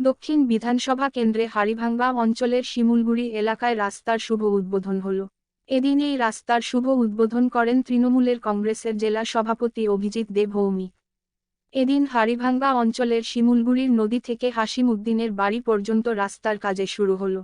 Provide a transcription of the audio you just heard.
দক্ষিণ বিধানসভা কেন্দ্রে হাড়িভাঙ্গা অঞ্চলের শিমুলগুড়ি এলাকায় রাস্তার শুভ উদ্বোধন হল। এদিন এই রাস্তার শুভ উদ্বোধন করেন তৃণমূলের কংগ্রেসের জেলা সভাপতি অভিজিৎ দে ভৌমিক। এদিন হাড়িভাঙ্গা অঞ্চলের শিমুলগুড়ির নদী থেকে হাসিম উদ্দিনের বাড়ি পর্যন্ত রাস্তার কাজে শুরু হল।